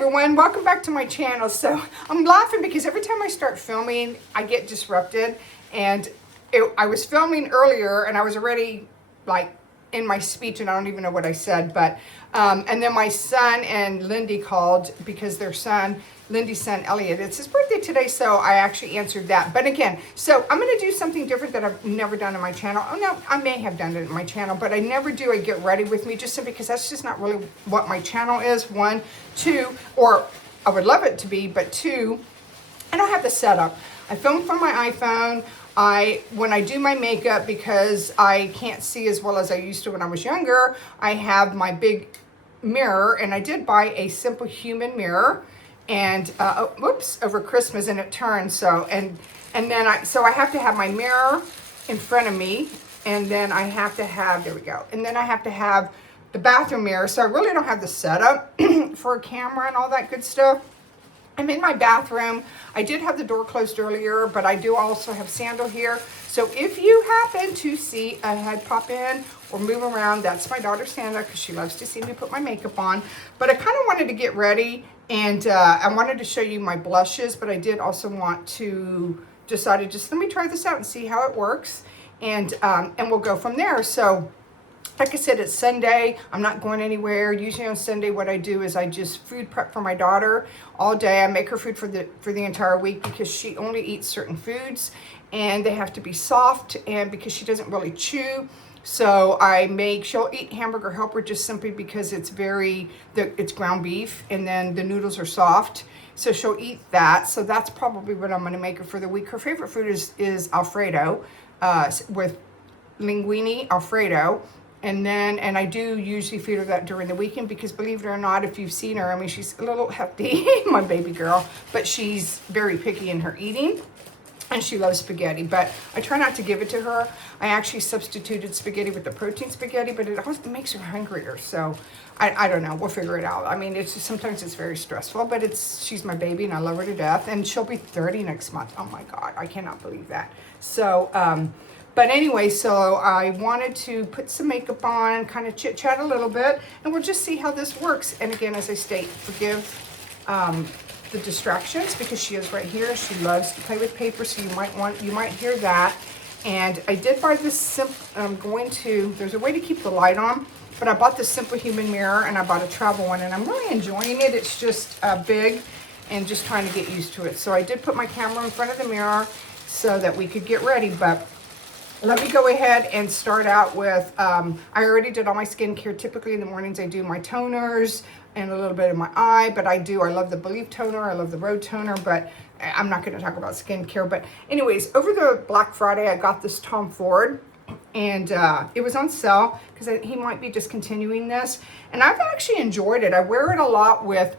everyone, welcome back to my channel. So I'm laughing because every time I start filming I get disrupted, and I was filming earlier and I was already like in my speech and I don't even know what I said, but and then my son and Lindy called because their son, Lindy's son Elliot, it's his birthday today, so I actually answered that. But again, so I'm going to do something different that I've never done in my channel. Oh no, I may have done it in my channel, but I never do a get ready with me, just simply because that's just not really what my channel is. One, two, or I would love it to be, but two, I don't have the setup. I film from my iPhone. When I do my makeup, because I can't see as well as I used to when I was younger, I have my big mirror, and I did buy a Simple Human mirror, and over Christmas, and it turns so, and then I have to have my mirror in front of me, and then I have to have, there we go, and then I have to have the bathroom mirror. So I really don't have the setup for a camera and all that good stuff. I'm in my bathroom. I did have the door closed earlier, but I do also have Sandal here. So if you happen to see a head pop in or move around, that's my daughter Sandal, because she loves to see me put my makeup on. But I kind of wanted to get ready, and I wanted to show you my blushes, but I did also want to decided just let me try this out and see how it works, and we'll go from there. So like I said, it's Sunday. I'm not going anywhere. Usually on Sunday, what I do is I just food prep for my daughter all day. I make her food for the entire week, because she only eats certain foods, and they have to be soft, and because she doesn't really chew. So she'll eat Hamburger Helper just simply because it's it's ground beef, and then the noodles are soft. So she'll eat that. So that's probably what I'm going to make her for the week. Her favorite food is Alfredo, with linguine Alfredo. And I do usually feed her that during the weekend, because believe it or not, if you've seen her, I mean, she's a little hefty, my baby girl, but she's very picky in her eating, and she loves spaghetti. But I try not to give it to her. I actually substituted spaghetti with the protein spaghetti, but it always makes her hungrier. So I don't know. We'll figure it out. I mean, sometimes it's very stressful, but she's my baby, and I love her to death. And she'll be 30 next month. Oh my God, I cannot believe that. So, but anyway, so I wanted to put some makeup on, kind of chit-chat a little bit, and we'll just see how this works. And again, as I state, forgive the distractions, because she is right here. She loves to play with paper, so you might hear that. And I did buy this there's a way to keep the light on, but I bought this Simple Human mirror, and I bought a travel one, and I'm really enjoying it. It's just big, and just trying to get used to it. So I did put my camera in front of the mirror so that we could get ready, but let me go ahead and start out with, I already did all my skincare. Typically in the mornings I do my toners and a little bit of my eye, but I love the Believe toner, I love the Road toner, but I'm not going to talk about skincare. But anyways, over the Black Friday, I got this Tom Ford, and it was on sale, because he might be discontinuing this, and I've actually enjoyed it. I wear it a lot with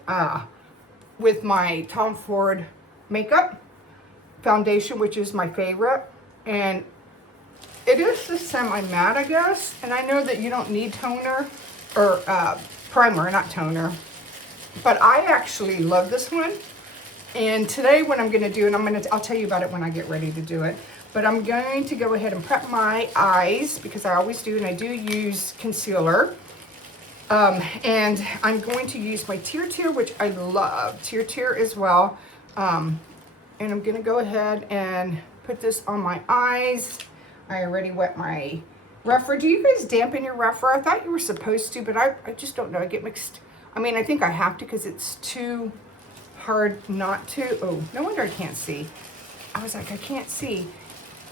my Tom Ford makeup foundation, which is my favorite, and it is the semi-matte, I guess, and I know that you don't need toner, or primer, not toner, but I actually love this one. And today what I'm going to do, and I'll tell you about it when I get ready to do it, but I'm going to go ahead and prep my eyes, because I always do, and I do use concealer. And I'm going to use my Tear, which I love, Tear as well. And I'm going to go ahead and put this on my eyes. I already wet my rougher. Do you guys dampen your rougher? I thought you were supposed to, but I just don't know. I get mixed. I mean, I think I have to, because it's too hard not to. Oh, no wonder I can't see. I was like, I can't see.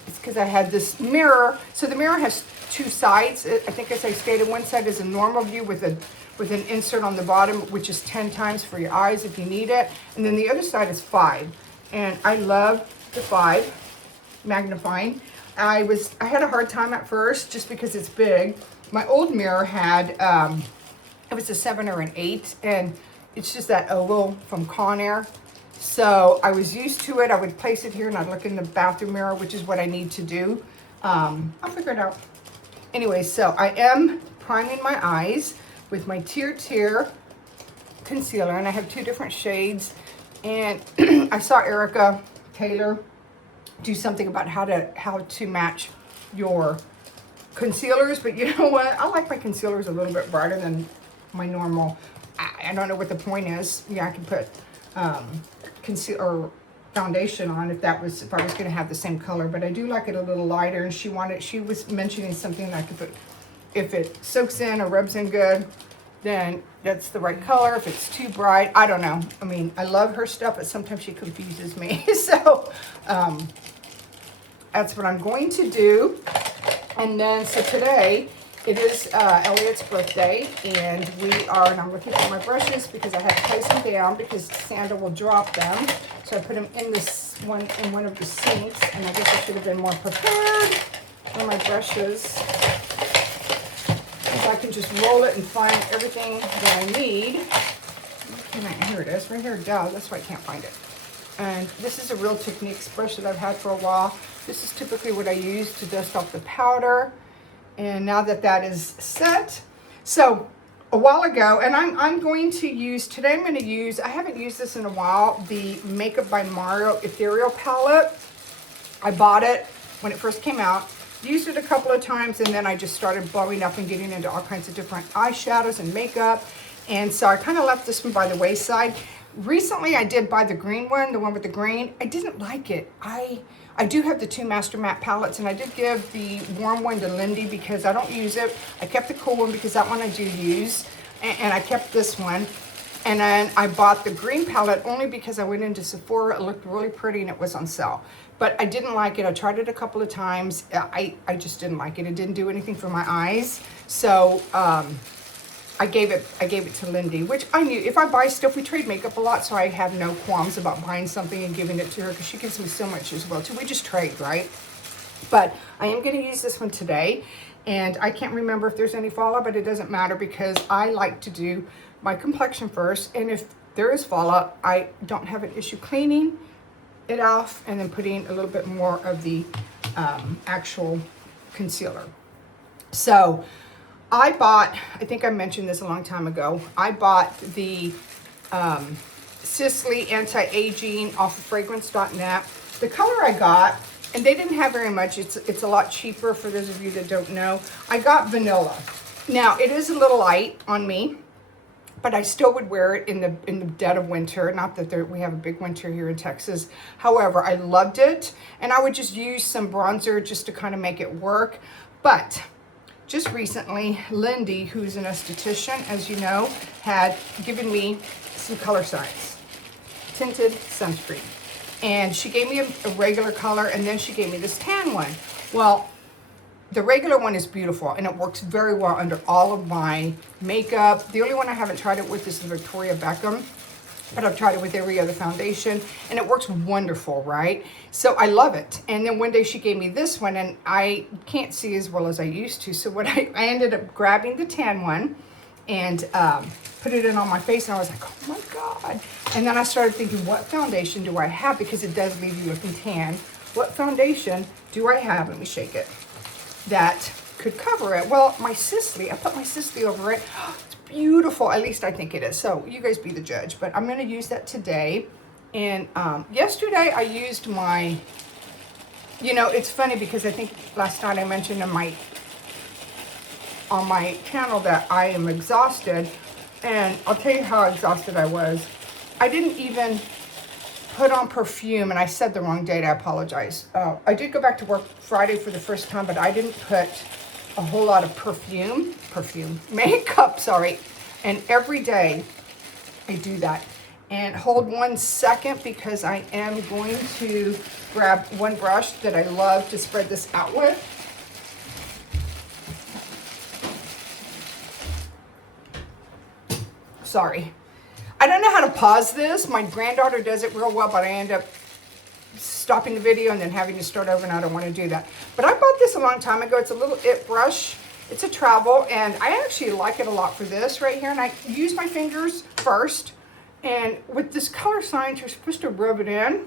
It's because I had this mirror. So the mirror has two sides. I think, as I stated, one side is a normal view with an insert on the bottom, which is 10 times for your eyes if you need it. And then the other side is 5. And I love the 5 magnifying. I had a hard time at first, just because it's big. My old mirror had, it was a 7 or an 8, and it's just that oval from Conair. So I was used to it. I would place it here, and I'd look in the bathroom mirror, which is what I need to do. I'll figure it out. Anyway, so I am priming my eyes with my Tear concealer, and I have 2 different shades. And I saw Erica Taylor do something about how to match your concealers, but you know what? I like my concealers a little bit brighter than my normal. I don't know what the point is. Yeah, I can put conceal or foundation on if I was going to have the same color, but I do like it a little lighter. And she was mentioning something that I could put, if it soaks in or rubs in good, then that's the right color. If it's too bright, I don't know. I mean, I love her stuff, but sometimes she confuses me. So that's what I'm going to do. And then, so today, it is Elliot's birthday, and and I'm looking for my brushes because I had to place them down because Sandra will drop them. So I put them in one of the sinks, and I guess I should have been more prepared for my brushes. If I can just roll it and find everything that I need. Here it is, right here, duh, that's why I can't find it. And this is a Real Techniques brush that I've had for a while. This is typically what I use to dust off the powder. And now that that is set, so a while ago, and I'm going to use, today I'm going to use, I haven't used this in a while, the Makeup by Mario Etherial palette. I bought it when it first came out, used it a couple of times, and then I just started blowing up and getting into all kinds of different eyeshadows and makeup. And so I kind of left this one by the wayside. Recently I did buy the green one, the one with the green. I didn't like it. I do have the two Master Matte palettes, and I did give the warm one to Lindy because I don't use it. I kept the cool one because that one I do use, and I kept this one. And then I bought the green palette only because I went into Sephora. It looked really pretty and it was on sale. But I didn't like it. I tried it a couple of times. I just didn't like it. It didn't do anything for my eyes. So I gave it to Lindy, which I knew if I buy stuff, we trade makeup a lot, so I have no qualms about buying something and giving it to her because she gives me so much as well too. We just trade, right? But I am going to use this one today, and I can't remember if there's any fallout, but it doesn't matter because I like to do my complexion first, and if there is fallout, I don't have an issue cleaning it off and then putting a little bit more of the actual concealer. So I bought, I think I mentioned this a long time ago, I bought the Sisley Anti-aging off of fragrance.net. The color I got, and they didn't have very much, it's a lot cheaper for those of you that don't know. I got vanilla. Now, it is a little light on me, but I still would wear it in the dead of winter. Not that we have a big winter here in Texas. However, I loved it, and I would just use some bronzer just to kind of make it work. But just recently, Lindy, who's an esthetician, as you know, had given me some Colorscience tinted sunscreen. And she gave me a regular color, and then she gave me this tan one. Well, the regular one is beautiful, and it works very well under all of my makeup. The only one I haven't tried it with is the Victoria Beckham, but I've tried it with every other foundation, and it works wonderful, right? So I love it. And then one day she gave me this one, and I can't see as well as I used to. So what I ended up grabbing the tan one and put it in on my face, and I was like, oh my God. And then I started thinking, what foundation do I have? Because it does leave you looking tan. What foundation do I have? Let me shake it. That could cover it. Well, my Sisley, I put my Sisley over it. It's beautiful. At least I think it is. So you guys be the judge. But I'm going to use that today. And yesterday I used my, you know, it's funny because I think last night I mentioned on my channel that I am exhausted. And I'll tell you how exhausted I was. I didn't even put on perfume, and I said the wrong date, I apologize. I did go back to work Friday for the first time, but I didn't put a whole lot of makeup, sorry. And every day I do that. And hold 1 second because I am going to grab one brush that I love to spread this out with. Sorry. I don't know how to pause this. My granddaughter does it real well, but I end up stopping the video and then having to start over, and I don't want to do that. But I bought this a long time ago. It's a little It brush. It's a travel, and I actually like it a lot for this right here. And I use my fingers first. And with this Colorscience, you're supposed to rub it in.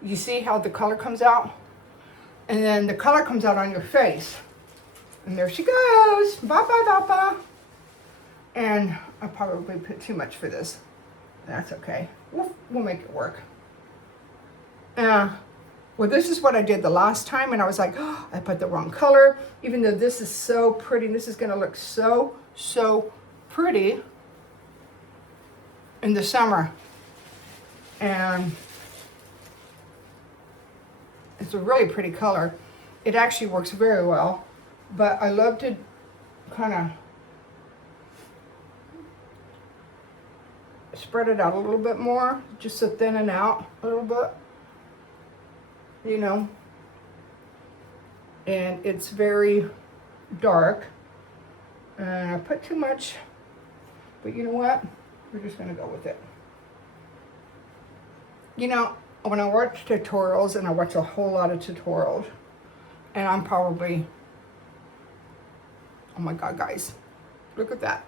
You see how the color comes out? And then the color comes out on your face. And there she goes. Bye-bye, bye-bye. And I probably put too much for this. That's okay. We'll make it work. Well, this is what I did the last time, and I was like, oh, I put the wrong color. Even though this is so pretty, this is going to look so, so pretty. in the summer. And it's a really pretty color. It actually works very well, but I love to kind of spread it out a little bit more, just to thin it out a little bit, you know. And it's very dark, and I put too much, but you know what? We're just gonna go with it. You know, when I watch tutorials, and I watch a whole lot of tutorials, and I'm probably, oh my God, guys, look at that.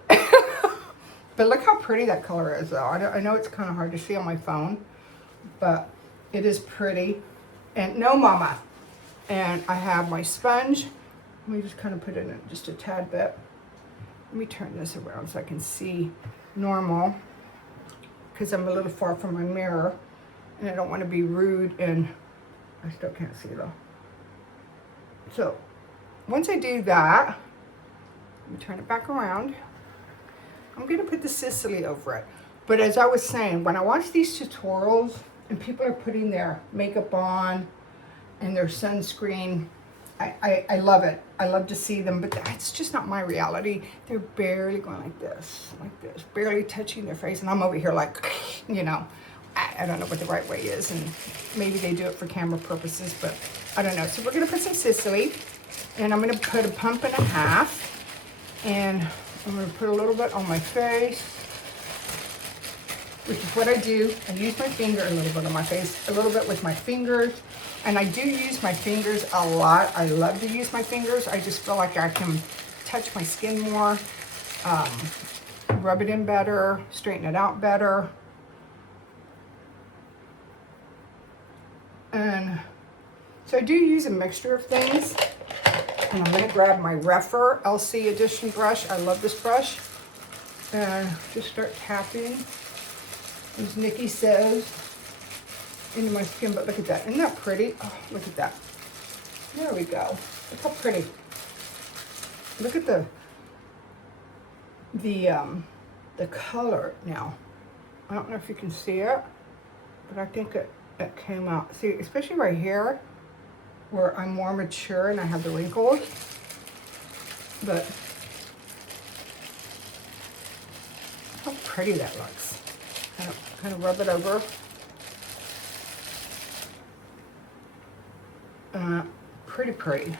But look how pretty that color is, though. I know it's kind of hard to see on my phone, but it is pretty. And no, mama. And I have my sponge. Let me just kind of put it in just a tad bit. Let me turn this around so I can see normal, because I'm a little far from my mirror, and I don't want to be rude, and I still can't see though. So once I do that, let me turn it back around. I'm going to put the Sisley over it. But as I was saying, when I watch these tutorials and people are putting their makeup on and their sunscreen, I love it. I love to see them, but that's just not my reality. They're barely going like this, barely touching their face. And I'm over here like, you know, I don't know what the right way is. And maybe they do it for camera purposes, but I don't know. So we're going to put some Sisley, and I'm going to put a pump and a half. And I'm going to put a little bit on my face, which is what I do. I use my finger, a little bit on my face, a little bit with my fingers. And I do use my fingers a lot. I love to use my fingers. I just feel like I can touch my skin more, rub it in better, straighten it out better. And so I do use a mixture of things. And I'm going to grab my Refer LC Edition brush. I love this brush. And just start tapping, as Nikki says, into my skin. But look at that. Isn't that pretty? Oh, look at that. There we go. Look how pretty. Look at the color now. I don't know if you can see it, but I think it came out. See, especially right here, where I'm more mature and I have the wrinkles. But how pretty that looks. Kind of rub it over. Pretty pretty.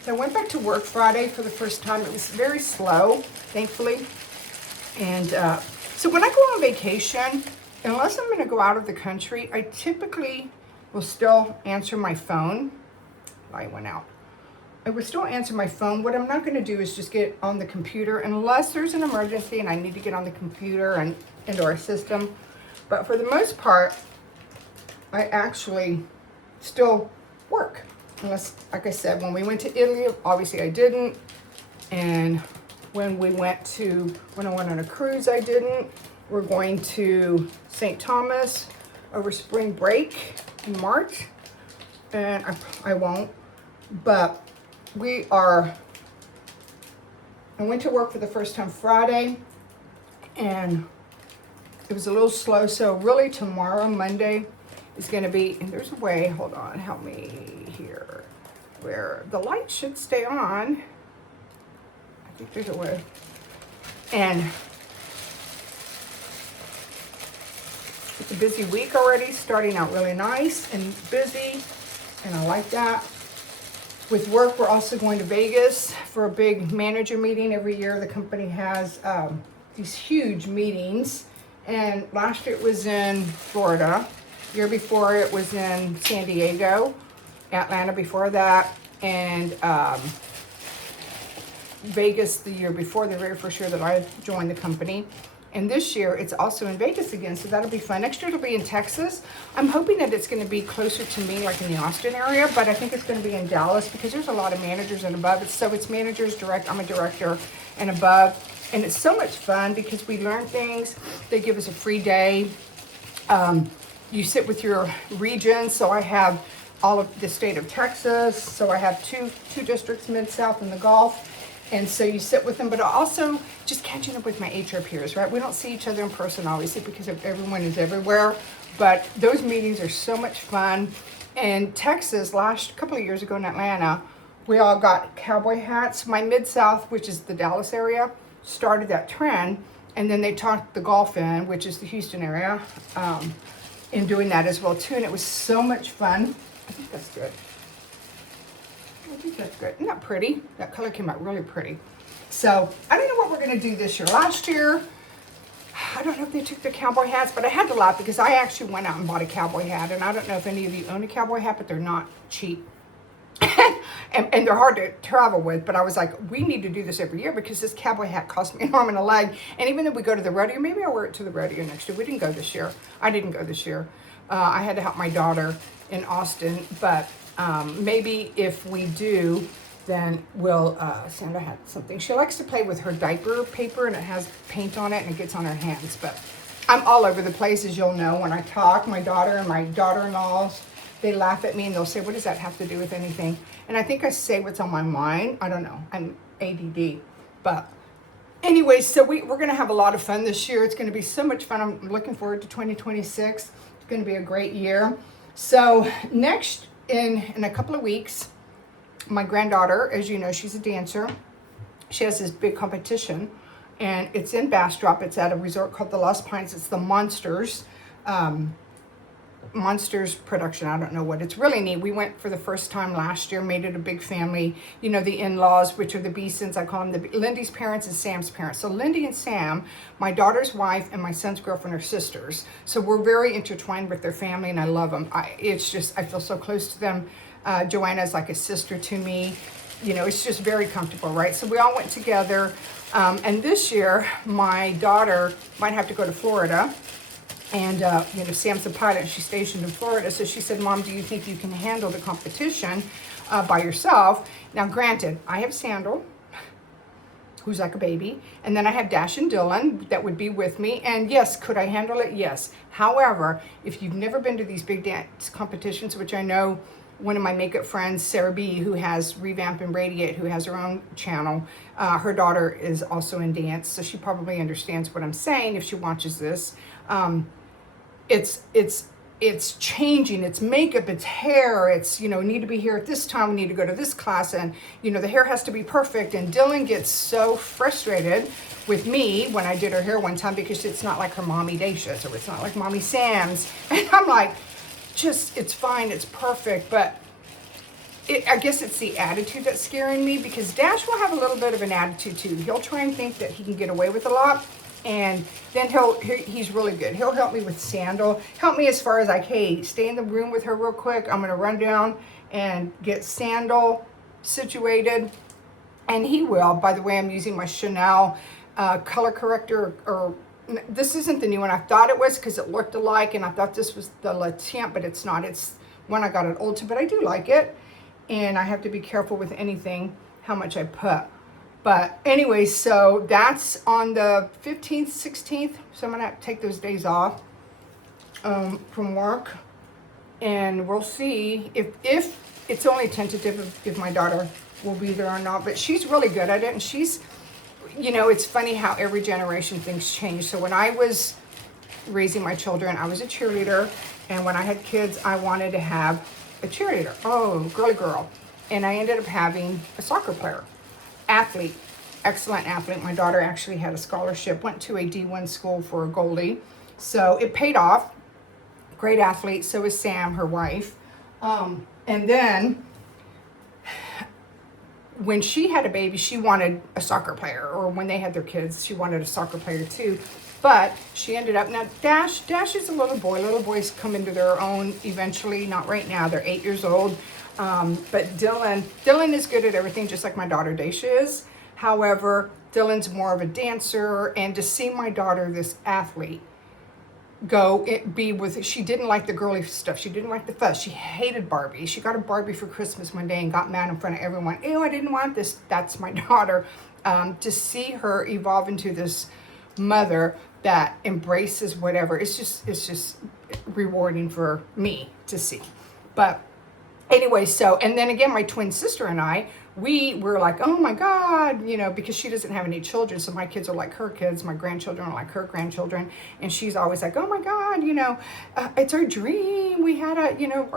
So I went back to work Friday for the first time. It was very slow, thankfully. And so when I go on vacation, unless I'm going to go out of the country, I typically will still answer my phone. I went out. I would still answer my phone. What I'm not going to do is just get on the computer unless there's an emergency and I need to get on the computer and into our system. But for the most part, I actually still work. Unless, like I said, when we went to Italy, obviously I didn't. And when I went on a cruise, I didn't. We're going to St. Thomas over spring break in March. And I won't. But I went to work for the first time Friday, and it was a little slow. So really tomorrow, Monday, is going to be, and there's a way, hold on, help me here, where the light should stay on. I think there's a way. And it's a busy week already, starting out really nice and busy, and I like that. With work, we're also going to Vegas for a big manager meeting. Every year the company has these huge meetings, and last year it was in Florida. Year before it was in San Diego, Atlanta before that, and Vegas the year before, the very first year that I joined the company. And this year it's also in Vegas again, so that'll be fun. Next year it'll be in Texas. I'm hoping that it's going to be closer to me, like in the Austin area, but I think it's going to be in Dallas because there's a lot of managers and above. So it's managers, I'm a director, and above. And it's so much fun because we learn things. They give us a free day. You sit with your region. So I have all of the state of Texas. So I have two districts, Mid-South and the Gulf. And so you sit with them, but also just catching up with my HR peers, right? We don't see each other in person, obviously, because everyone is everywhere. But those meetings are so much fun. In Texas, couple of years ago in Atlanta, we all got cowboy hats. My Mid-South, which is the Dallas area, started that trend. And then they talked the Gulf in, which is the Houston area, in doing that as well, too. And it was so much fun. I think that's good. I think that's good. Isn't that pretty? That color came out really pretty. So I don't know what we're going to do this year. Last year, I don't know if they took the cowboy hats, but I had to laugh because I actually went out and bought a cowboy hat. And I don't know if any of you own a cowboy hat, but they're not cheap. and they're hard to travel with. But I was like, we need to do this every year because this cowboy hat cost me an arm and a leg. And even if we go to the rodeo, maybe I'll wear it to the rodeo next year. We didn't go this year. I didn't go this year. I had to help my daughter in Austin, but maybe if we do, then we'll, Sandra had something. She likes to play with her diaper paper and it has paint on it and it gets on her hands. But I'm all over the place, as you'll know, when I talk. My daughter and my daughter-in-laws, they laugh at me and they'll say, what does that have to do with anything? And I think I say what's on my mind. I don't know. I'm ADD. But anyway, so we're going to have a lot of fun this year. It's going to be so much fun. I'm looking forward to 2026. It's going to be a great year. So next, in a couple of weeks, my granddaughter, as you know, she's a dancer. She has this big competition, and it's in Bastrop. It's at a resort called the Lost Pines. It's the Monsters production. I don't know what. It's really neat. We went for the first time last year, made it a big family. You know, the in-laws, which are the Beesons. I call them Lindy's parents and Sam's parents. So Lindy and Sam, my daughter's wife and my son's girlfriend, are sisters. So we're very intertwined with their family, and I love them. I feel so close to them. Joanna's like a sister to me. You know, it's just very comfortable, right? So we all went together. And this year, my daughter might have to go to Florida. And, you know, Sam's a pilot and she's stationed in Florida. So she said, Mom, do you think you can handle the competition by yourself? Now, granted, I have Sandal, who's like a baby. And then I have Dash and Dylan that would be with me. And yes, could I handle it? Yes. However, if you've never been to these big dance competitions, which I know one of my makeup friends, Sarah B., who has Revamp and Radiate, who has her own channel, her daughter is also in dance. So she probably understands what I'm saying if she watches this. It's changing, it's makeup, it's hair, it's, you know, need to be here at this time, we need to go to this class, and, you know, the hair has to be perfect. And Dylan gets so frustrated with me when I did her hair one time because it's not like her mommy Dacia's or it's not like mommy Sam's. And I'm like, it's fine, it's perfect. But I guess it's the attitude that's scaring me, because Dash will have a little bit of an attitude too. He'll try and think that he can get away with a lot. And then he's really good. He'll help me with Sandal. Help me as far as like, hey, stay in the room with her real quick. I'm going to run down and get Sandal situated. And he will. By the way, I'm using my Chanel color corrector. Or this isn't the new one. I thought it was because it looked alike. And I thought this was the Le Teint, but it's not. It's one I got at Ulta, but I do like it. And I have to be careful with anything, how much I put. But anyway, so that's on the 15th, 16th. So I'm going to have to take those days off from work. And we'll see if it's only tentative if my daughter will be there or not. But she's really good at it. And she's, you know, it's funny how every generation things change. So when I was raising my children, I was a cheerleader. And when I had kids, I wanted to have a cheerleader. Oh, girly girl. And I ended up having a soccer player. Athlete, excellent athlete. My daughter actually had a scholarship, went to a D1 school for a goalie. So it paid off. Great athlete. So is Sam, her wife. And then when she had a baby, she wanted a soccer player. Or when they had their kids, she wanted a soccer player too. But she ended up, now Dash is a little boy. Little boys come into their own eventually. Not right now. They're 8 years old. But Dylan is good at everything, just like my daughter Dacia is. However, Dylan's more of a dancer, and to see my daughter, this athlete, she didn't like the girly stuff. She didn't like the fuss. She hated Barbie. She got a Barbie for Christmas one day and got mad in front of everyone. Ew, I didn't want this. That's my daughter. To see her evolve into this mother that embraces whatever, it's just rewarding for me to see. But anyway, so, and then again, my twin sister and I, we were like, oh my God, you know, because she doesn't have any children. So my kids are like her kids. My grandchildren are like her grandchildren. And she's always like, oh my God, you know, it's our dream. We had a, you know,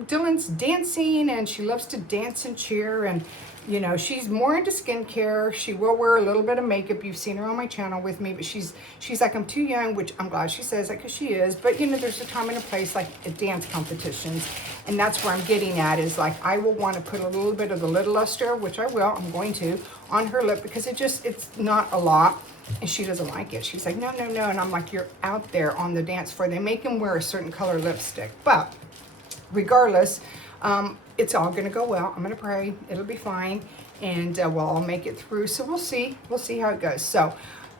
Dylan's dancing and she loves to dance and cheer. And, you know, she's more into skincare. She will wear a little bit of makeup. You've seen her on my channel with me, but she's like, I'm too young, which I'm glad she says that because she is. But, you know, there's a time and a place like at dance competitions. And that's where I'm getting at is like, I will want to put a little bit of the lid luster, which I will, I'm going to, on her lip because it's not a lot. And she doesn't like it. She's like, no, no, no. And I'm like, you're out there on the dance floor. They make them wear a certain color lipstick. But regardless, it's all going to go well. I'm going to pray. It'll be fine. And we'll all make it through. So we'll see. We'll see how it goes. So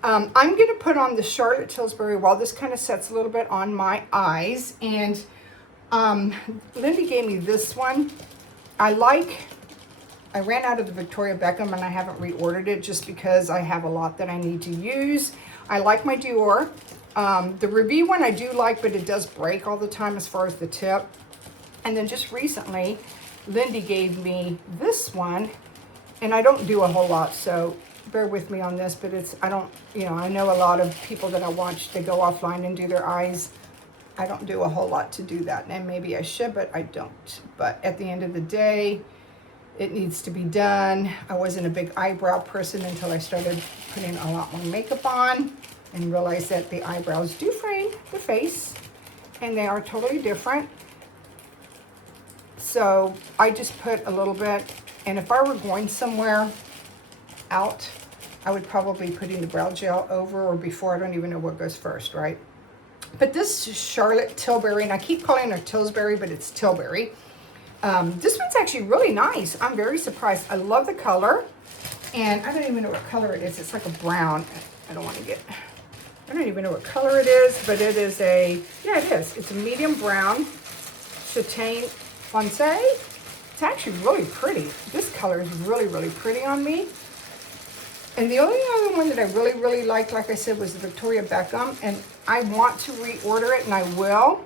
I'm going to put on the Charlotte Tilbury while this kind of sets a little bit on my eyes. And Lindy gave me this one. I ran out of the Victoria Beckham and I haven't reordered it just because I have a lot that I need to use. I like my Dior. The Ruby one I do like, but it does break all the time as far as the tip. And then just recently, Lindy gave me this one, and I don't do a whole lot, so bear with me on this, but I know a lot of people that I watch, they go offline and do their eyes. I don't do a whole lot to do that, and maybe I should, but I don't. But at the end of the day, it needs to be done. I wasn't a big eyebrow person until I started putting a lot more makeup on and realized that the eyebrows do frame the face, and they are totally different. So I just put a little bit, and if I were going somewhere out, I would probably be putting the brow gel over or before. I don't even know what goes first, right? But this is Charlotte Tilbury, and I keep calling her Tilbury, but it's Tilbury. This one's actually really nice. I'm very surprised. I love the color, and I don't even know what color it is. It's like a brown. I don't even know what color it is, but it is yeah, it is. It's a medium brown, Châtain Foncé. It's actually really pretty. This color is really, really pretty on me. And the only other one that I really, really liked, like I said, was the Victoria Beckham. And I want to reorder it, and I will.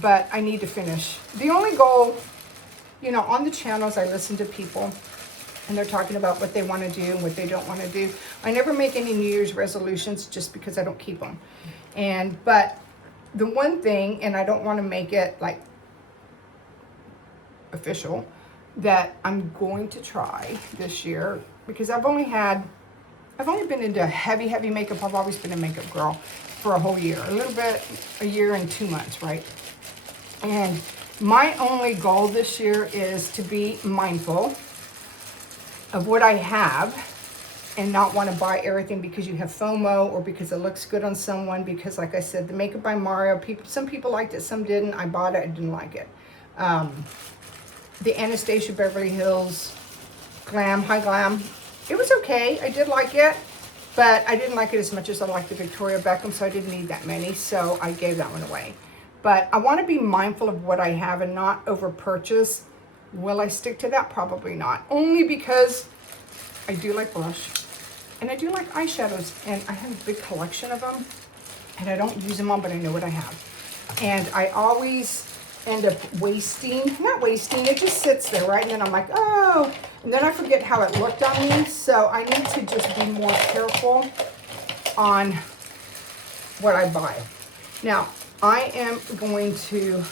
But I need to finish. The only goal, you know, on the channels, I listen to people. And they're talking about what they want to do and what they don't want to do. I never make any New Year's resolutions just because I don't keep them. But the one thing, and I don't want to make it like official, that I'm going to try this year, because I've only been into heavy makeup. I've always been a makeup girl for a whole year, a year and 2 months, right? And my only goal this year is to be mindful of what I have and not want to buy everything because you have FOMO or because it looks good on someone. Because like I said, the Makeup by Mario, some people liked it, some didn't. I bought it, I didn't like it. The Anastasia Beverly Hills High Glam, it was okay. I did like it, but I didn't like it as much as I liked the Victoria Beckham, so I didn't need that many, so I gave that one away. But I want to be mindful of what I have and not over purchase. Will I stick to that? Probably not. Only because I do like blush and I do like eyeshadows, and I have a big collection of them and I don't use them all, but I know what I have. And I always end up not wasting, it just sits there, right? And then I'm like, oh, and then I forget how it looked on me. So I need to just be more careful on what I buy. Now, I am going to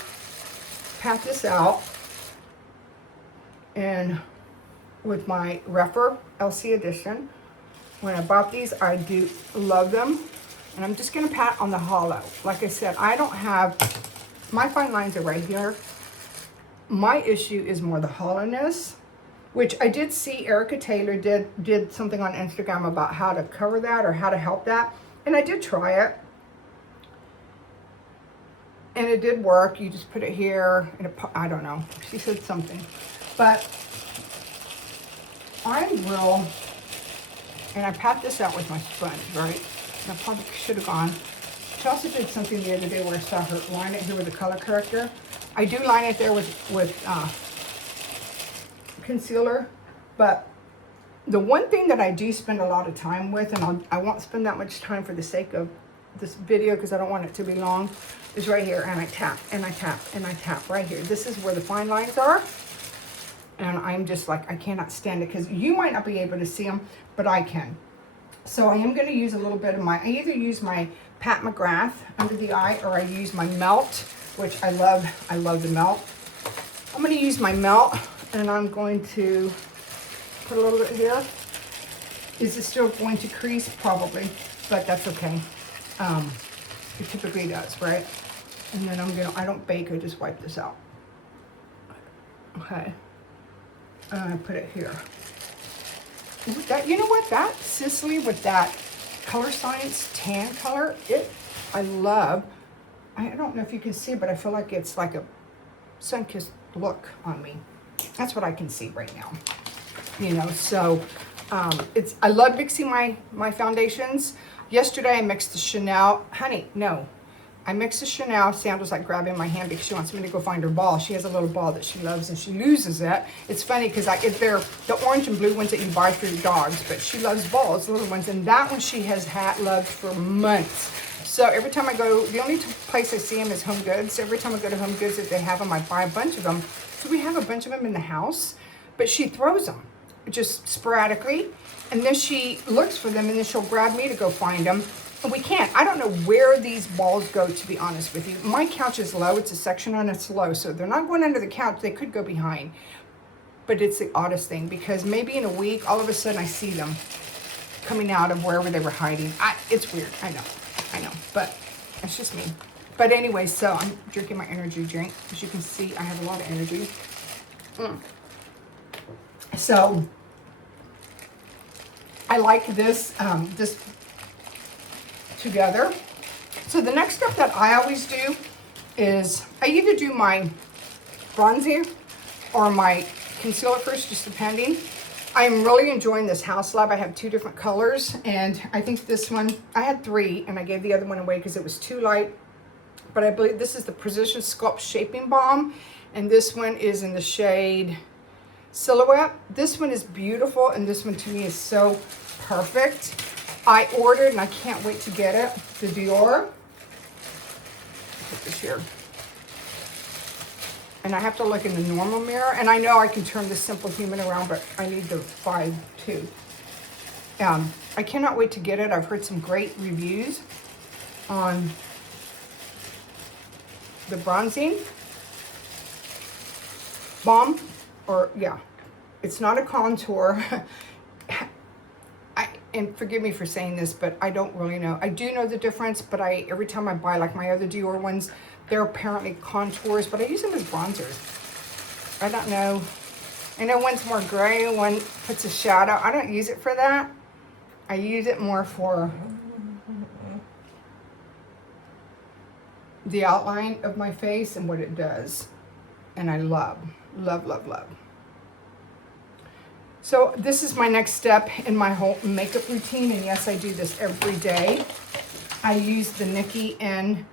pat this out and with my Repher LC Edition. When I bought these, I do love them. And I'm just going to pat on the hollow. Like I said, I don't have, my fine lines are right here. My issue is more the hollowness, which I did see Erica Taylor did something on Instagram about how to cover that or how to help that. And I did try it. And it did work. You just put it here, and I don't know. She said something. But I will, and I pat this out with my sponge, right? And I probably should have gone. She also did something the other day where I saw her line it here with a color corrector. I do line it there with concealer, but the one thing that I do spend a lot of time with, and I won't spend that much time for the sake of this video because I don't want it to be long, is right here, and I tap, and I tap, and I tap right here. This is where the fine lines are. And I'm just like, I cannot stand it, because you might not be able to see them, but I can. So I am going to use a little bit of I either use my Pat McGrath under the eye, or I use my Melt, which I love. I love the Melt. I'm going to use my Melt, and I'm going to put a little bit here. Is it still going to crease? Probably, but that's okay. It typically does, right? And then I don't bake, I just wipe this out. Okay. And I put it here. That, you know what, that Sisley with that Colorscience tan color, I love. I don't know if you can see, but I feel like it's like a sun-kissed look on me. That's what I can see right now. You know, so I love mixing my foundations. Yesterday I mixed the Chanel, honey, no. I mixed the Chanel. Sandal's like grabbing my hand because she wants me to go find her ball. She has a little ball that she loves and she loses it. It's funny because they're the orange and blue ones that you buy for your dogs, but she loves balls, the little ones, and that one she has loved for months. So every time I go, the only place I see them is Home Goods. Every time I go to Home Goods, if they have them, I buy a bunch of them. So we have a bunch of them in the house, but she throws them just sporadically, and then she looks for them, and then she'll grab me to go find them. And we can't. I don't know where these balls go, to be honest with you. My couch is low. It's a section on it's low, so they're not going under the couch. They could go behind. But it's the oddest thing, because maybe in a week, all of a sudden I see them coming out of wherever they were hiding. It's weird. I know. But it's just me. But anyway, so I'm drinking my energy drink. As you can see, I have a lot of energy. So I like this, this together. So the next step that I always do is I either do my bronzer or my concealer first, just depending. I'm really enjoying this Haus Lab. I have 2 different colors, and I think this one, I had 3, and I gave the other one away because it was too light. But I believe this is the Precision Sculpt Shaping Balm, and this one is in the shade Silhouette. This one is beautiful, and this one to me is so perfect. I ordered, and I can't wait to get it, the Dior. Put this here. And I have to look in the normal mirror, and I know I can turn the Simple Human around, but I need the 5 too. I cannot wait to get it. I've heard some great reviews on the bronzing balm, or yeah, it's not a contour. And forgive me for saying this, but I don't really know. I do know the difference, but every time I buy, like my other Dior ones, they're apparently contours, but I use them as bronzers. I don't know. I know one's more gray, one puts a shadow. I don't use it for that. I use it more for the outline of my face and what it does. And I love, love, love, love. So this is my next step in my whole makeup routine, and yes, I do this every day. I use the Nikki N,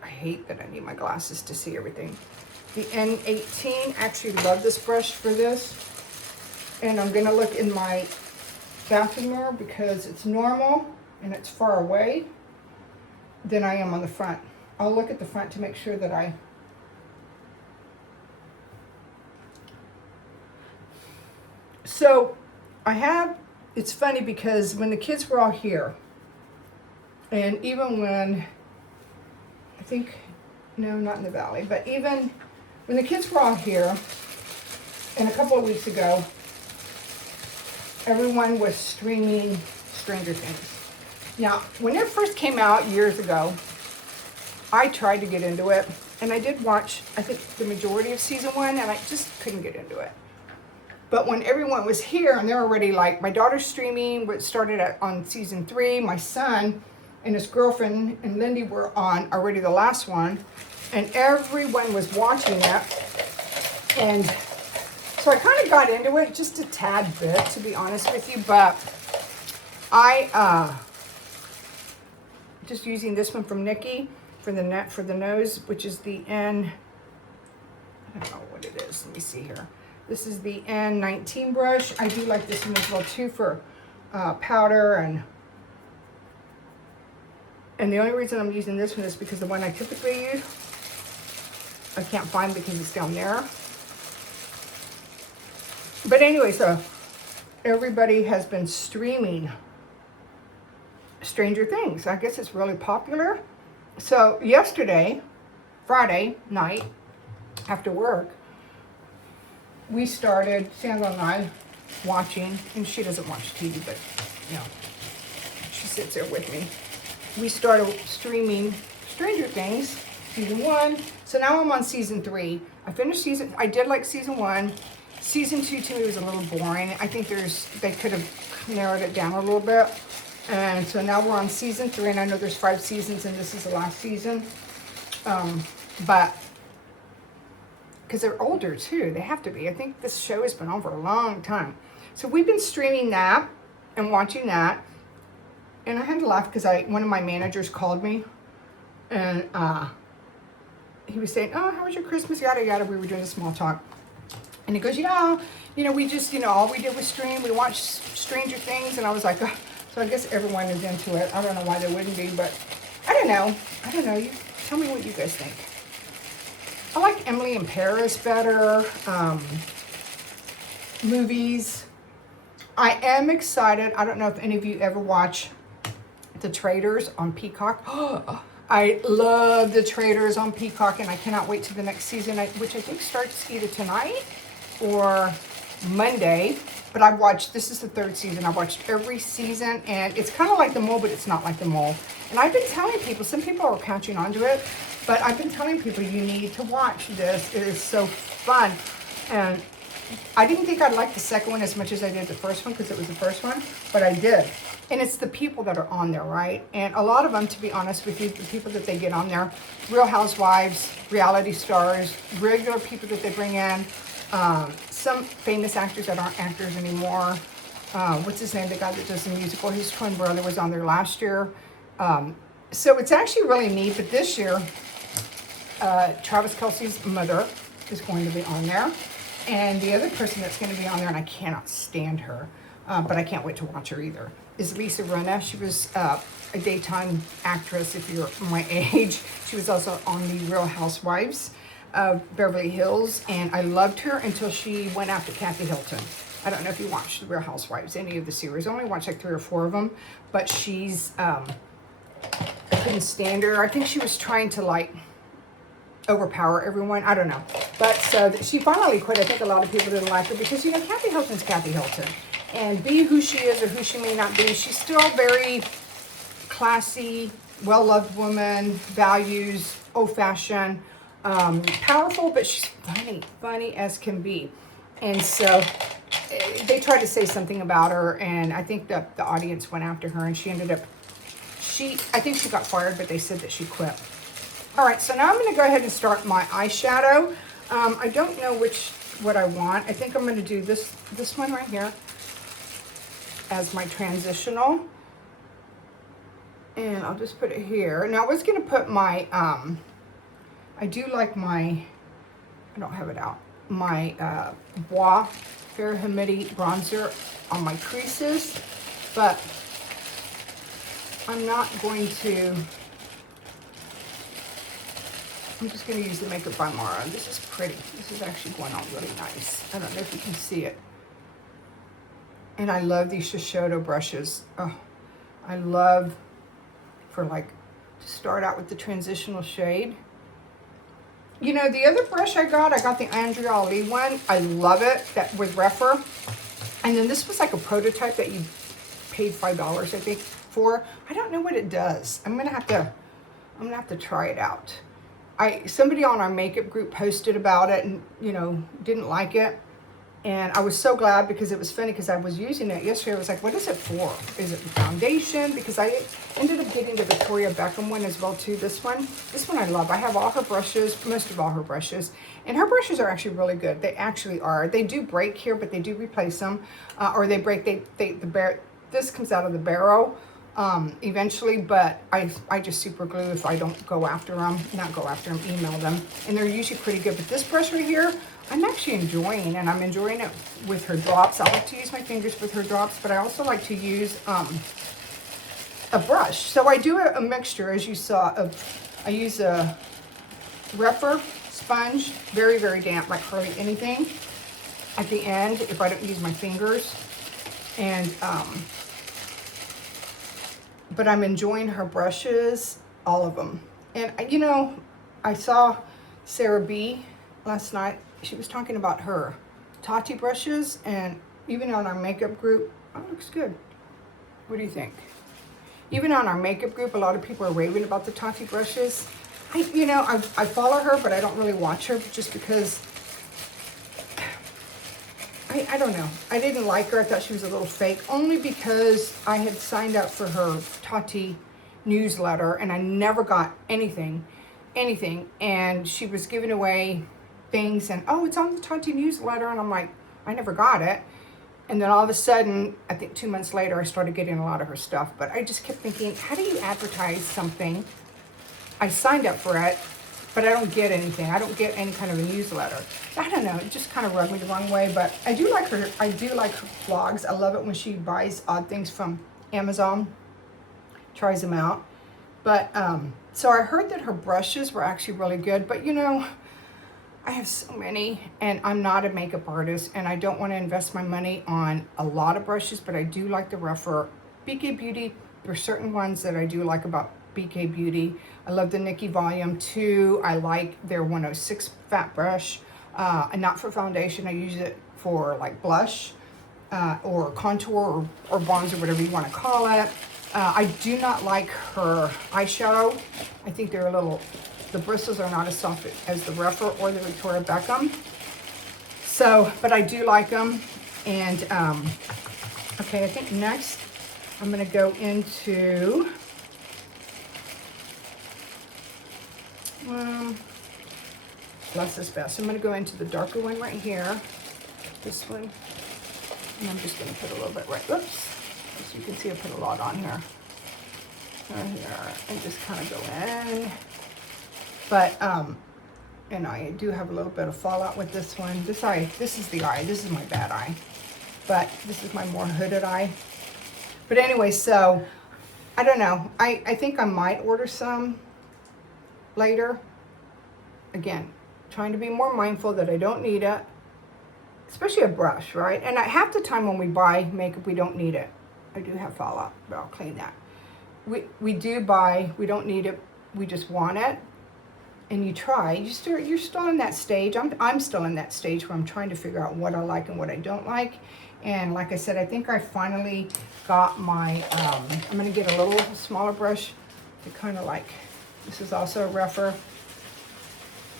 I hate that I need my glasses to see everything. The N18, I actually love this brush for this. And I'm gonna look in my bathroom mirror because it's normal and it's far away than I am on the front. I'll look at the front to make sure that So it's funny because when the kids were all here, and even when, I think, no, not in the valley, but even when the kids were all here, and a couple of weeks ago, everyone was streaming Stranger Things. Now, when it first came out years ago, I tried to get into it, and I did watch, I think, the majority of season 1, and I just couldn't get into it. But when everyone was here, and they're already like, my daughter's streaming, what started on season 3, my son and his girlfriend and Lindy were on already the last one, and everyone was watching it. And so I kind of got into it just a tad bit, to be honest with you, but I just using this one from Nikki for the nose, which is the N, I don't know what it is, let me see here. This is the N19 brush. I do like this one as well too for powder, and the only reason I'm using this one is because the one I typically use, I can't find because it's down there. But anyway, so everybody has been streaming Stranger Things. I guess it's really popular. So yesterday, Friday night, after work, we started, Sandra and I, watching, and she doesn't watch TV, but, you know, she sits there with me. We started streaming Stranger Things, season 1. So now I'm on season 3. I did like season 1. Season 2 to me was a little boring. I think they could have narrowed it down a little bit. And so now we're on season 3, and I know there's 5 seasons, and this is the last season. But, because they're older too, they have to be. I think this show has been on for a long time. So we've been streaming that and watching that. And I had to laugh because one of my managers called me, and he was saying, "Oh, how was your Christmas?" Yada yada. We were doing a small talk, and he goes, "Yeah, we just, all we did was stream. We watched Stranger Things," and I was like, oh. So I guess everyone is into it. I don't know why they wouldn't be, but I don't know. You tell me what you guys think. I like Emily in Paris better. Movies. I am excited. I don't know if any of you ever watch The Traitors on Peacock. I love The Traitors on Peacock, and I cannot wait to the next season, which I think starts either tonight or Monday. But this is the 3rd season. I've watched every season, and it's kind of like The Mole, but it's not like The Mole. And I've been telling people, some people are catching on to it, but I've been telling people, you need to watch this. It is so fun. And I didn't think I'd like the second one as much as I did the first one, because it was the first one, but I did. And it's the people that are on there, right? And a lot of them, to be honest with you, the people that they get on there, Real Housewives, reality stars, regular people that they bring in, some famous actors that aren't actors anymore. What's his name? The guy that does the musical. His twin brother was on there last year. So it's actually really neat. But this year, Travis Kelce's mother is going to be on there. And the other person that's going to be on there, and I cannot stand her, but I can't wait to watch her either, is Lisa Rinna. She was a daytime actress, if you're my age. She was also on the Real Housewives of Beverly Hills, and I loved her until she went after Kathy Hilton. I don't know if you watched the Real Housewives, any of the series. I only watched like 3 or 4 of them, but she's, I couldn't stand her. I think she was trying to like overpower everyone. I don't know. But so she finally quit. I think a lot of people didn't like her because, Kathy Hilton's Kathy Hilton. And be who she is or who she may not be, she's still very classy, well-loved woman, values, old-fashioned, powerful, but she's funny as can be. And so they tried to say something about her, and I think the audience went after her, and she ended up, I think she got fired, but they said that she quit. All right, so now I'm going to go ahead and start my eyeshadow. I don't know what I want. I think I'm going to do this one right here as my transitional. And I'll just put it here. Now I was going to put my, I do like my, I don't have it out, my Bois Fair Humidity bronzer on my creases, but I'm not going to, I'm just going to use the Makeup by Mara. This is pretty. This is actually going on really nice. I don't know if you can see it. And I love these Shiseido brushes. Oh, I love to start out with the transitional shade. The other brush I got the Andrea Ali one. I love it. That with Rephr. And then this was like a prototype that you paid $5, I think, for. I don't know what it does. I'm gonna have to try it out. Somebody on our makeup group posted about it and, didn't like it. And I was so glad because it was funny because I was using it yesterday. I was like, what is it for? Is it foundation? Because I ended up getting the Victoria Beckham one as well too. This one I love. I have all her brushes, most of all her brushes. And her brushes are actually really good. They actually are. They do break here, but they do replace them. Or they break, this comes out of the barrel eventually, but I just super glue if I don't go after them. Not go after them, email them. And they're usually pretty good. But this brush right here, I'm actually enjoying, and I'm enjoying it with her drops. I like to use my fingers with her drops, but I also like to use a brush. So I do a mixture, as you saw, I use a Rephr sponge, very, very damp, like hardly anything. at the end if I don't use my fingers. And, but I'm enjoying her brushes, all of them. And, you know, I saw Sarah B last night. She was talking about her Tati brushes, and even on our makeup group, oh, it looks good. What do you think? Even on our makeup group, a lot of people are raving about the Tati brushes. I follow her, but I don't really watch her just because, I don't know. I didn't like her. I thought she was a little fake, only because I had signed up for her Tati newsletter and I never got anything. And she was giving away things and, oh, it's on the Tati newsletter. And I'm like, I never got it. And then all of a sudden, I think 2 months later, I started getting a lot of her stuff. But I just kept thinking, how do you advertise something? I signed up for it, but I don't get anything. I don't get any kind of a newsletter. I don't know. It just kind of rubbed me the wrong way. But I do like her. I do like her vlogs. I love it when she buys odd things from Amazon, tries them out. But so I heard that her brushes were actually really good. But you know, I have so many, and I'm not a makeup artist, and I don't want to invest my money on a lot of brushes. But I do like the rougher BK Beauty. There are certain ones that I do like about BK Beauty. I love the Nikki Volume 2. I like their 106 fat brush. And not for foundation. I use it for like blush or contour or bronze or whatever you want to call it. I do not like her eyeshadow. I think they're a little, the bristles are not as soft as the rougher or the Victoria Beckham. So, but I do like them. And, okay, I think next I'm going to go into, less is best. I'm going to go into the darker one right here, this one, and I'm just going to put a little bit right, oops, as you can see I put a lot on here, right here, and just kind of go in, but, and I do have a little bit of fallout with this one. This eye, this is the eye, this is my bad eye, but this is my more hooded eye. But anyway, so, I don't know, I think I might order some later. Again, trying to be more mindful that I don't need it, especially a brush, right? And half the time when we buy makeup, we don't need it. I do have fallout, but I'll clean that. We do buy, we don't need it, we just want it. And you try, you're still in that stage. I'm still in that stage where I'm trying to figure out what I like and what I don't like. And like I said, I think I finally got my, I'm gonna get a little smaller brush to kind of like, this is also a rougher,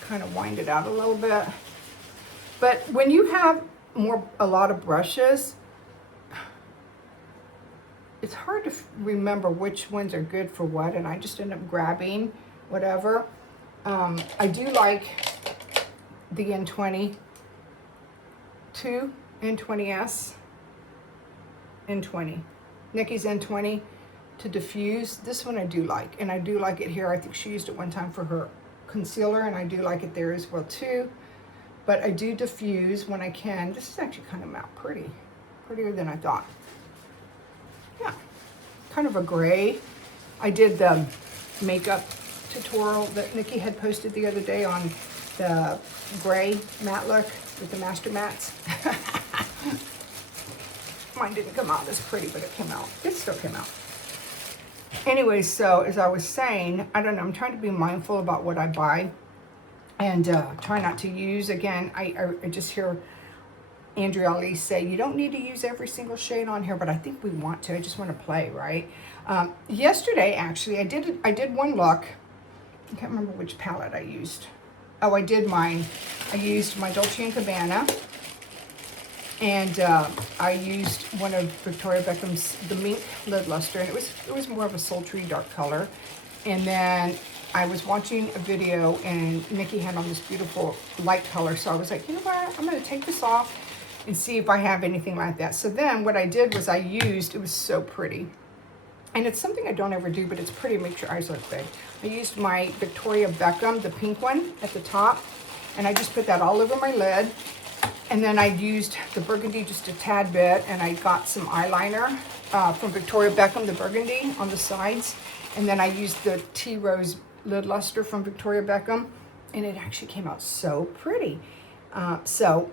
kind of wind it out a little bit. But when you have a lot of brushes, it's hard to remember which ones are good for what, and I just end up grabbing whatever. I do like the N20, N20S, N20, Nikki's N20 to diffuse. This one I do like, and I do like it here. I think she used it one time for her concealer, and I do like it there as well too. But I do diffuse when I can. This is actually kind of matte prettier than I thought. Yeah, kind of a gray. I did the makeup tutorial that Nikki had posted the other day on the gray matte look with the Master Mattes. Mine didn't come out as pretty, but it came out. It still came out. Anyway, so as I was saying, I don't know, I'm trying to be mindful about what I buy and try not to use, again, I just hear Andrea Ali say, you don't need to use every single shade on here, but I think we want to. I just want to play, right? Yesterday, actually, I did one look. I can't remember which palette I used. Oh, I did mine. I used my Dolce & Gabbana. And I used one of Victoria Beckham's, the Mink Lid Luster, and it was more of a sultry dark color. And then I was watching a video, and Nikki had on this beautiful light color, so I was like, you know what, I'm gonna take this off and see if I have anything like that. So then what I did was it was so pretty. And it's something I don't ever do, but it's pretty to make your eyes look big. I used my Victoria Beckham, the pink one at the top, and I just put that all over my lid. And then I used the burgundy just a tad bit, and I got some eyeliner from Victoria Beckham, the burgundy, on the sides. And then I used the Tea Rose Lid Luster from Victoria Beckham, and it actually came out so pretty. So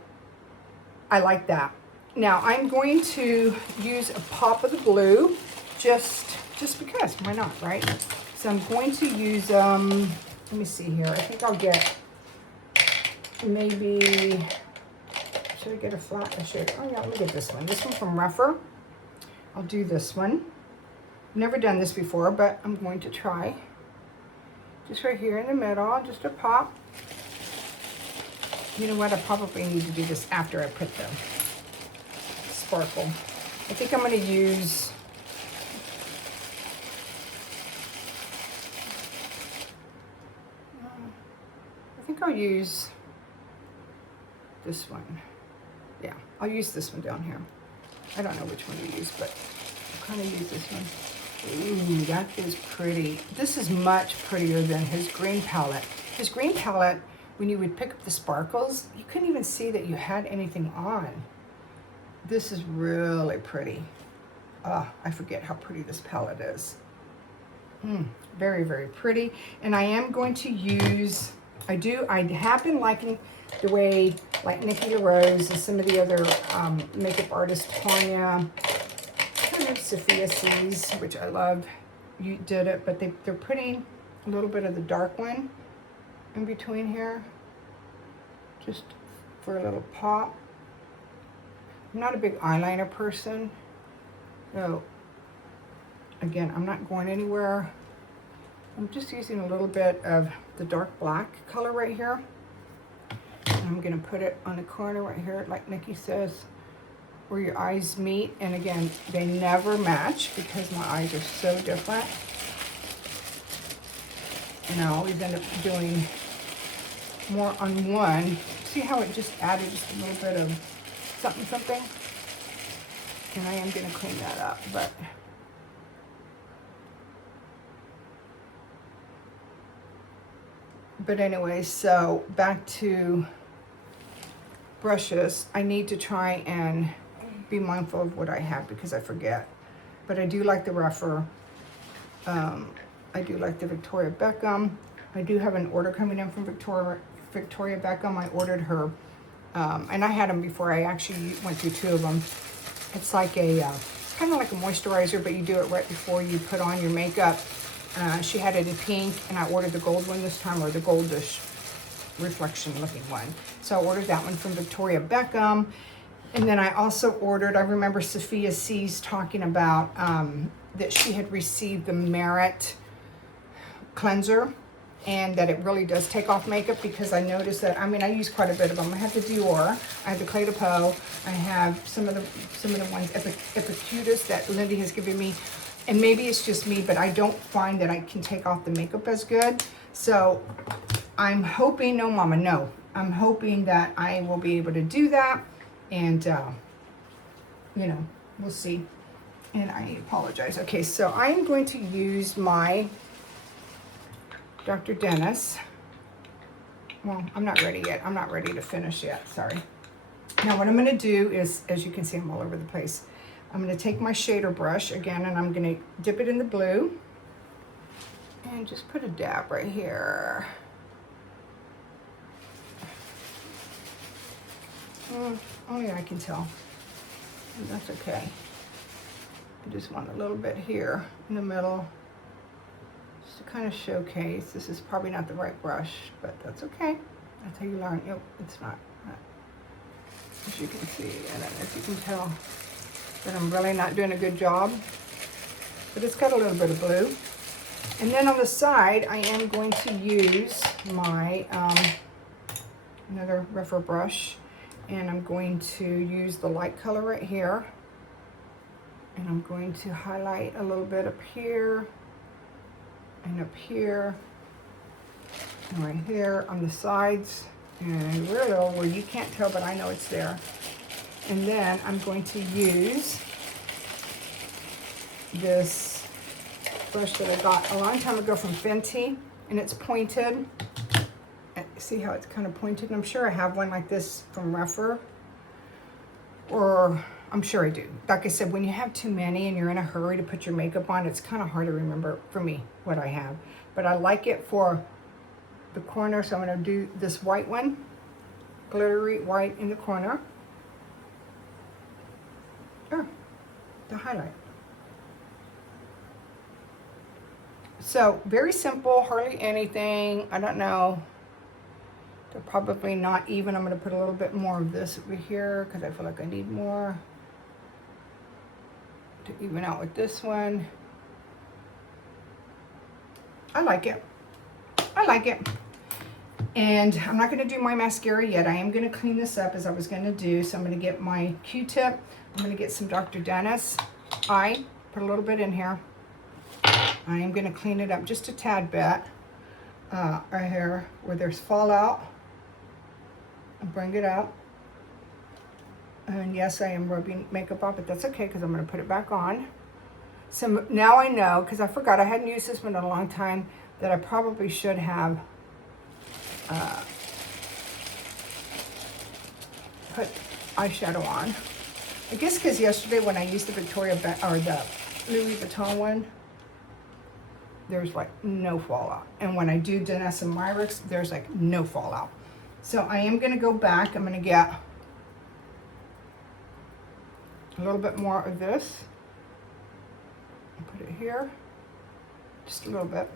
I like that. Now I'm going to use a pop of the blue, just because, why not, right? So I'm going to use, let me see here. I think I'll get maybe, should I get a flat? I should. Oh yeah, let me get this one. This one from Rougher. I'll do this one. Never done this before, but I'm going to try. Just right here in the middle, just a pop. You know what? I probably need to do this after I put the sparkle. I think I'm going to use, I think I'll use this one. Yeah, I'll use this one down here. I don't know which one to use, but I'll kind of use this one. Ooh, that is pretty. This is much prettier than his green palette. His green palette, when you would pick up the sparkles, you couldn't even see that you had anything on. This is really pretty. I forget how pretty this palette is. Very, very pretty. And I am going to use, I have been liking the way, like Nikki LaRose and some of the other makeup artists, Tanya, kind of Sophia C's, which I love, you did it, but they're putting a little bit of the dark one in between here, just for a little pop. I'm not a big eyeliner person, so again, I'm not going anywhere. I'm just using a little bit of the dark black color right here. And I'm gonna put it on the corner right here, like Nikki says, where your eyes meet. And again, they never match because my eyes are so different. And I always end up doing more on one. See how it just added just a little bit of something? And I am gonna clean that up, but anyway, so back to brushes. I need to try and be mindful of what I have because I forget. But I do like the Rougher. I do like the Victoria Beckham. I do have an order coming in from Victoria Beckham. I ordered her, and I had them before. I actually went through 2 of them. It's like a, kind of like a moisturizer, but you do it right before you put on your makeup. She had it in pink, and I ordered the gold one this time, or the goldish reflection looking one. So I ordered that one from Victoria Beckham. And then I also ordered, I remember Sophia C's talking about that she had received the Merit cleanser, and that it really does take off makeup, because I noticed that, I mean, I use quite a bit of them. I have the Dior, I have the Clé de Peau, I have some of the ones, Epicurious, that Lindy has given me. And maybe it's just me, but I don't find that I can take off the makeup as good. So I'm hoping, no mama, no. I'm hoping that I will be able to do that. And, you know, we'll see. And I apologize. Okay, so I am going to use my Dr. Dennis. Well, I'm not ready yet. I'm not ready to finish yet, sorry. Now what I'm gonna do is, as you can see, I'm all over the place. I'm going to take my shader brush again, and I'm going to dip it in the blue and just put a dab right here. Oh yeah, I can tell. That's okay. I just want a little bit here in the middle, just to kind of showcase. This is probably not the right brush, but that's okay. That's how you learn. Yep, it's not. As you can see, I don't know if you can tell that I'm really not doing a good job, but it's got a little bit of blue. And then on the side, I am going to use my another Rougher brush, and I'm going to use the light color right here, and I'm going to highlight a little bit up here and up here and right here on the sides, and really where you can't tell, but I know it's there. And then I'm going to use this brush that I got a long time ago from Fenty, and it's pointed. See how it's kind of pointed? I'm sure I have one like this from Rougher, or I'm sure I do. Like I said, when you have too many and you're in a hurry to put your makeup on, it's kind of hard to remember for me what I have. But I like it for the corner, so I'm going to do this white one, glittery white in the corner. the highlight. So very simple, hardly anything. I don't know. They're probably not even. I'm going to put a little bit more of this over here because I feel like I need more to even out with this one. I like it. I like it. And I'm not going to do my mascara yet. I am going to clean this up as I was going to do. So I'm going to get my Q-tip. I'm going to get some Dr. Dennis. Put a little bit in here. I am going to clean it up just a tad bit. Right here where there's fallout. I'll bring it up. And yes, I am rubbing makeup off, but that's okay because I'm going to put it back on. So now I know, because I forgot I hadn't used this one in a long time, that I probably should have put eyeshadow on. I guess because yesterday when I used the or the Louis Vuitton one, there's like no fallout. And when I do Dennis and Myricks, there's like no fallout. So I am going to go back. I'm going to get a little bit more of this. Put it here, just a little bit.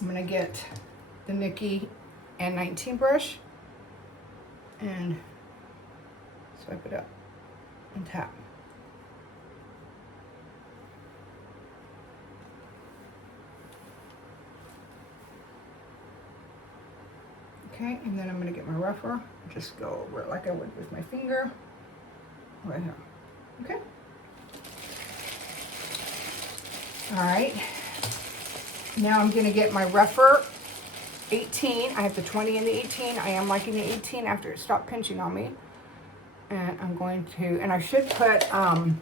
I'm going to get the Nikki N19 brush and swipe it up and tap. Okay, and then I'm going to get my rougher, just go over it like I would with my finger, right here. Okay. All right. Now I'm going to get my rougher 18. I have the 20 and the 18. I am liking the 18 after it stopped pinching on me. And I'm going to, and I should put, I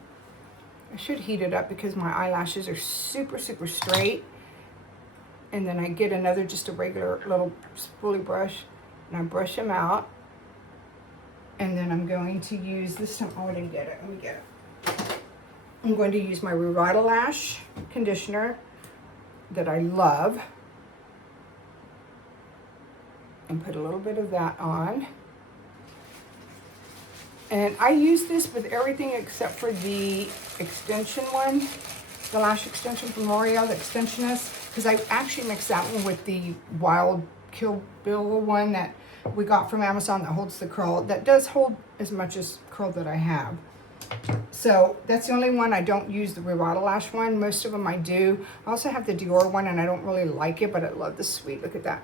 should heat it up because my eyelashes are super, super straight. And then I get another, just a regular little spoolie brush, and I brush them out. And then I'm going to use, this time, oh, I didn't get it, let me get it. I'm going to use my Revitalash conditioner that I love. And put a little bit of that on. And I use this with everything except for the extension one, the lash extension from L'Oreal, the Extensionist, because I actually mixed that one with the Wild Kill Bill one that we got from Amazon that holds the curl. That does hold as much as curl that I have. So that's the only one I don't use, the Revitalash one. Most of them I do. I also have the Dior one and I don't really like it, but I love the suede. Look at that.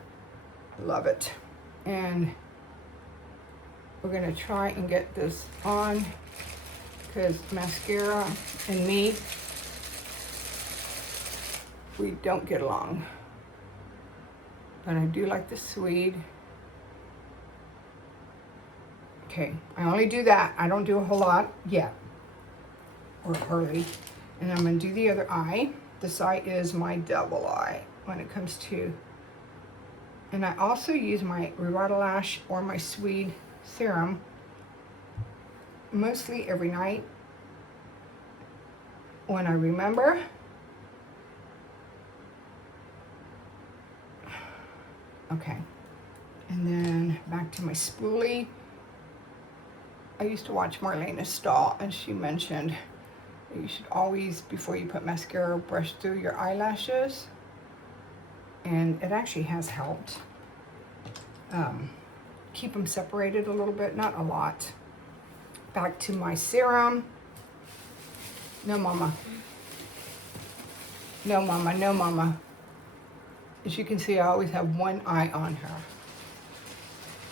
I love it. And we're going to try and get this on because mascara and me, we don't get along. But I do like the suede. Okay, I only do that. I don't do a whole lot yet, or hardly. And I'm going to do the other eye. This eye is my double eye when it comes to, and I also use my Revitalash or my Suede serum mostly every night when I remember. Okay, and then back to my spoolie. I used to watch Marlena Stahl, and she mentioned that you should always, before you put mascara, brush through your eyelashes. And it actually has helped keep them separated a little bit, not a lot. Back to my serum. No, mama. No, mama, no, mama. As you can see, I always have one eye on her.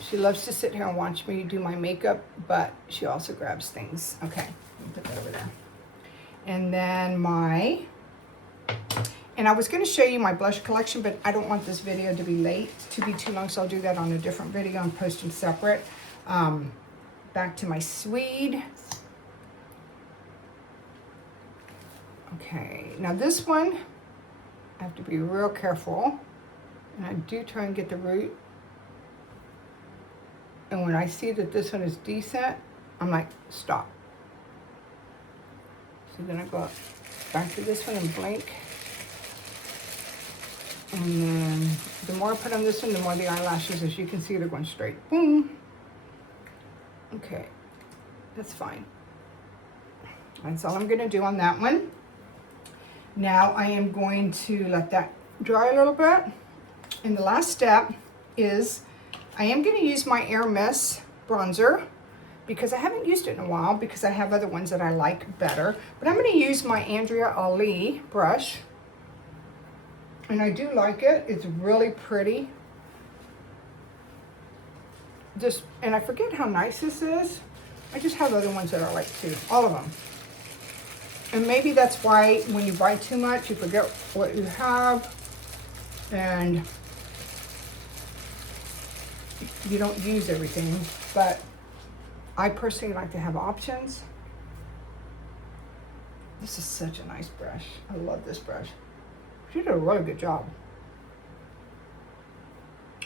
She loves to sit here and watch me do my makeup, but she also grabs things. Okay, let me put that over there. And then and I was going to show you my blush collection, but I don't want this video to be too long, so I'll do that on a different video and post them separate. Back to my Suede. Okay, now this one, I have to be real careful, and I do try and get the root. And when I see that this one is decent, I'm like, stop. So then I go back to this one and blink. And then the more I put on this one, the more the eyelashes, as you can see, they're going straight. Boom. Okay. That's fine. That's all I'm going to do on that one. Now I am going to let that dry a little bit. And the last step is I am going to use my Air Mist bronzer because I haven't used it in a while because I have other ones that I like better. But I'm going to use my Andrea Ali brush. And I do like it. It's really pretty. And I forget how nice this is. I just have other ones that I like too. All of them. And maybe that's why when you buy too much, you forget what you have. And you don't use everything. But I personally like to have options. This is such a nice brush. I love this brush. She did a really good job.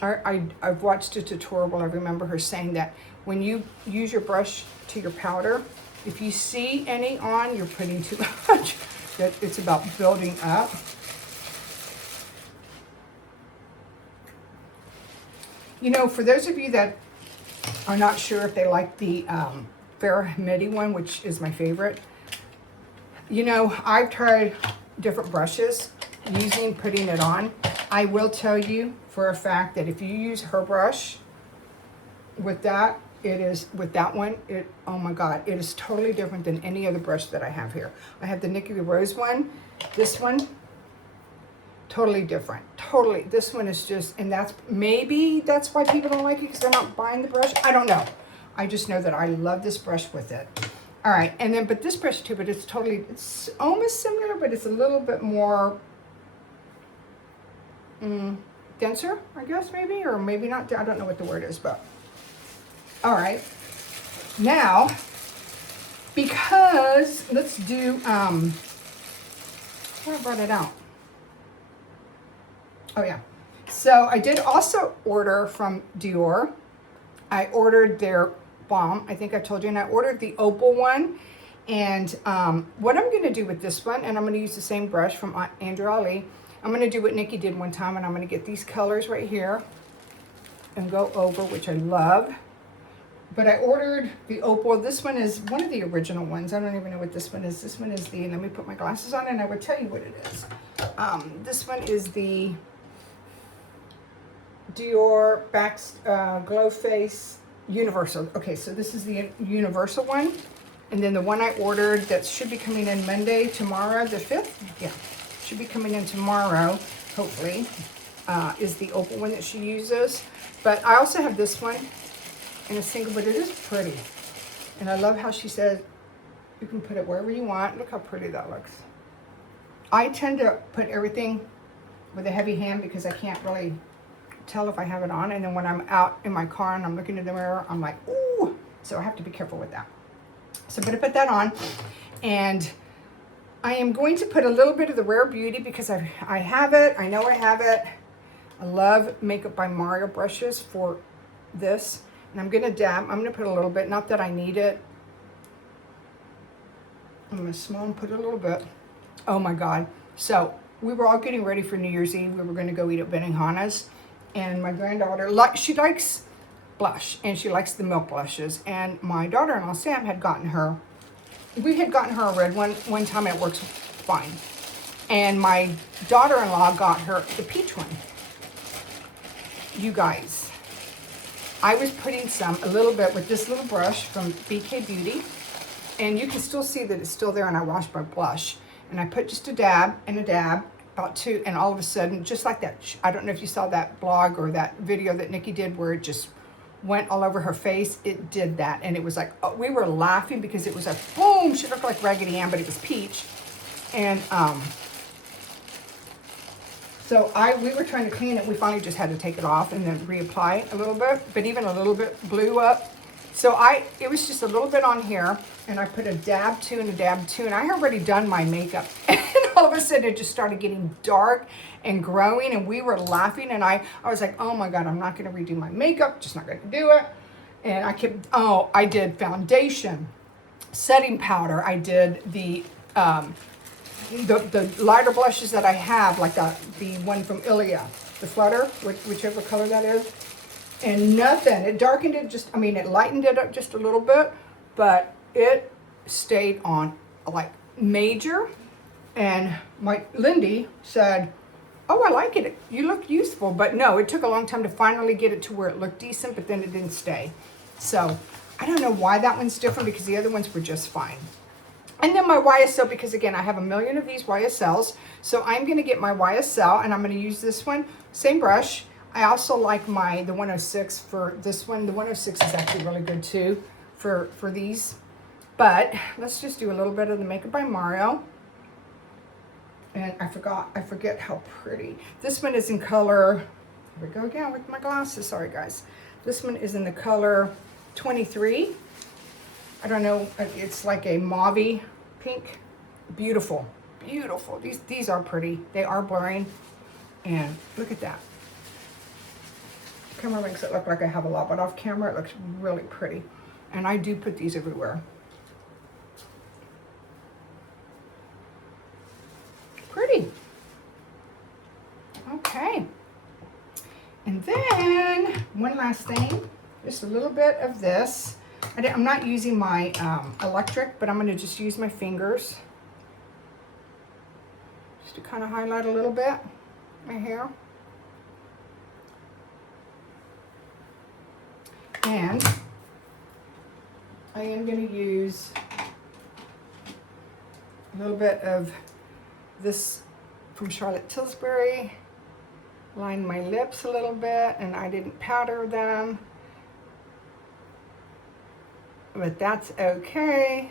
I've watched a tutorial. I remember her saying that when you use your brush to your powder, if you see any on, you're putting too much. That it's about building up. You know, for those of you that are not sure if they like the Ferromedi one, which is my favorite, you know, I've tried different brushes putting it on. I will tell you for a fact that if you use her brush with that, oh my God, it is totally different than any other brush that I have here. I have the Nikki Rose one. This one, totally different. Totally. This one is just, and maybe that's why people don't like it because they're not buying the brush. I don't know. I just know that I love this brush with it. All right, and then, but this brush too, but it's almost similar, but it's a little bit more denser, I guess, maybe, or maybe not. I don't know what the word is, but all right. Now, because let's do, I brought it out. Oh yeah. So I did also order from Dior. I ordered their balm. I think I told you, and I ordered the opal one. And what I'm going to do with this one, and I'm going to use the same brush from Andrea Ali. I'm going to do what Nikki did one time, and I'm going to get these colors right here and go over, which I love. But I ordered the opal. This one is one of the original ones. I don't even know what this one is. This one is let me put my glasses on and I will tell you what it is. This one is the Dior Glow Face Universal. Okay, so this is the Universal one. And then the one I ordered that should be coming in Monday, tomorrow, the 5th. Yeah, should be coming in tomorrow, hopefully, is the opal one that she uses. But I also have this one in a single, but it is pretty. And I love how she says you can put it wherever you want. Look how pretty that looks. I tend to put everything with a heavy hand because I can't really tell if I have it on. And then when I'm out in my car and I'm looking in the mirror, I'm like, ooh. So I have to be careful with that. So I'm going to put that on. And I am going to put a little bit of the Rare Beauty because I have it. I know I have it. I love Makeup by Mario brushes for this. And I'm going to dab. I'm going to put a little bit. Not that I need it. I'm going to small and put a little bit. Oh my God. So we were all getting ready for New Year's Eve. We were going to go eat at Benihana's. And my granddaughter, she likes blush. And she likes the milk blushes. And my daughter-in-law, Sam, had gotten her. We had gotten her a red one time and it works fine. And my daughter-in-law got her the peach one. You guys, I was putting a little bit with this little brush from BK Beauty. And you can still see that it's still there, and I washed my blush. And I put just a dab and a dab, about two, and all of a sudden, just like that, I don't know if you saw that blog or that video that Nikki did where it just went all over her face. It did that, and it was like, oh, we were laughing because it was like, boom, she looked like Raggedy Ann, but it was peach. And so we were trying to clean it. We finally just had to take it off and then reapply a little bit, but even a little bit blew up. So it was just a little bit on here, and I put a dab two and a dab two, and I had already done my makeup. And all of a sudden it just started getting dark and growing, and we were laughing, and I was like, oh my God, I'm not gonna redo my makeup, just not gonna do it. And I did foundation, setting powder, I did the lighter blushes that I have, like the one from Ilia, the Flutter, whichever color that is. And nothing, it darkened it it lightened it up just a little bit, but it stayed on like major, and Lindy said, oh, I like it. You look useful. But no, it took a long time to finally get it to where it looked decent, but then it didn't stay. So I don't know why that one's different, because the other ones were just fine. And then my YSL, because again, I have a million of these YSLs. So I'm going to get my YSL, and I'm going to use this one. Same brush. I also like the 106 for this one. The 106 is actually really good too for these. But let's just do a little bit of the Makeup by Mario. And I forget how pretty. This one is in color, here we go again with my glasses, sorry guys. This one is in the color 23. I don't know, it's like a mauve pink. Beautiful, beautiful. These are pretty. They are blurring. And look at that. The camera makes it look like I have a lot, but off camera it looks really pretty. And I do put these everywhere. Pretty. Okay. And then one last thing, just a little bit of this. I'm not using my electric, but I'm going to just use my fingers just to kind of highlight a little bit my hair. And I am going to use a little bit of this from Charlotte Tilbury. Line my lips a little bit, and I didn't powder them, but that's okay.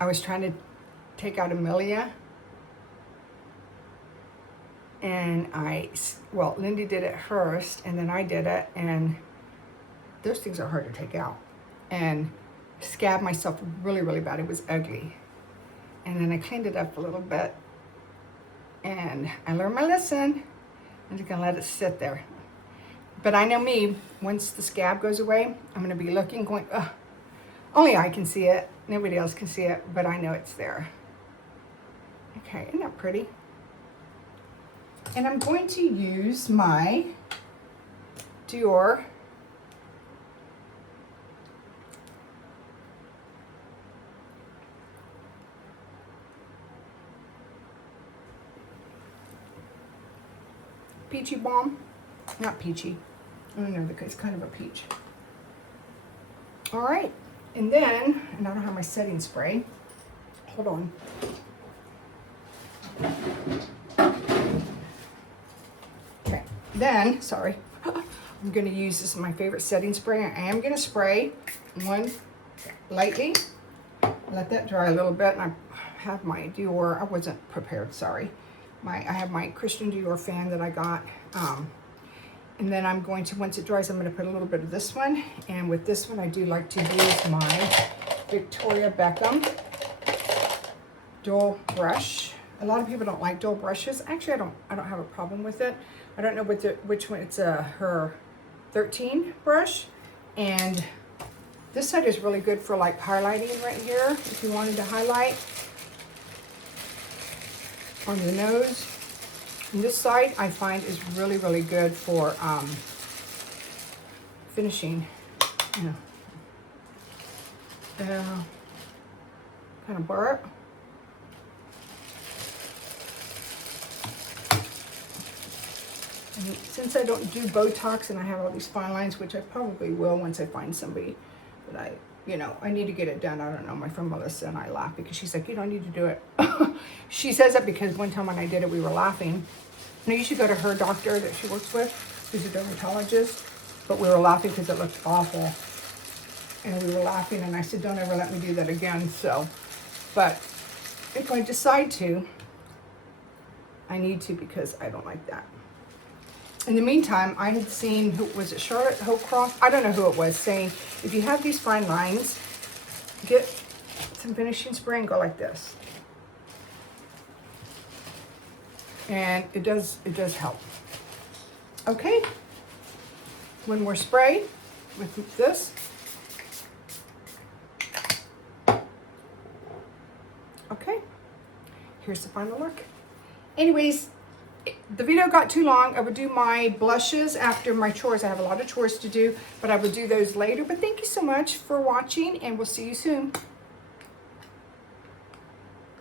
I was trying to take out Amelia, and Lindy did it first, and then I did it, and those things are hard to take out. And scabbed myself really, really bad. It was ugly. And then I cleaned it up a little bit, and I learned my lesson. I'm just gonna let it sit there. But I know me, once the scab goes away, I'm gonna be looking, going, ugh, only I can see it. Nobody else can see it, but I know it's there. Okay, isn't that pretty? And I'm going to use my Dior Peachy Balm. Not peachy. I don't know, it's kind of a peach. All right, and then, and I don't have my setting spray. Hold on. Okay, then, sorry. I'm gonna use this, my favorite setting spray. I am gonna spray one lightly. Let that dry a little bit, and I have my Dior, I wasn't prepared, sorry. I have my Christian Dior fan that I got. And then I'm going to, once it dries, I'm going to put a little bit of this one. And with this one, I do like to use my Victoria Beckham dual brush. A lot of people don't like dual brushes. Actually, I don't have a problem with it. I don't know which one. It's her 13 brush. And this side is really good for like highlighting right here, if you wanted to highlight on the nose. And this side I find is really, really good for finishing. You know, kind of blur it. And since I don't do Botox and I have all these fine lines, which I probably will once I find somebody that I need to get it done. I don't know, my friend Melissa and I laugh because she's like, you don't need to do it. She says that because one time when I did it, we were laughing. Now you should go to her doctor that she works with, who's a dermatologist, but we were laughing because it looked awful. And we were laughing, and I said, don't ever let me do that again. So, but if I decide to, I need to, because I don't like that. In the meantime, I had seen, was it Charlotte Hocroft? I don't know who it was, saying, if you have these fine lines, get some finishing spray and go like this. And it does help. Okay, one more spray with this. Okay, here's the final look. Anyways, the video got too long. I would do my blushes after my chores. I have a lot of chores to do, but I would do those later. But thank you so much for watching, and we'll see you soon.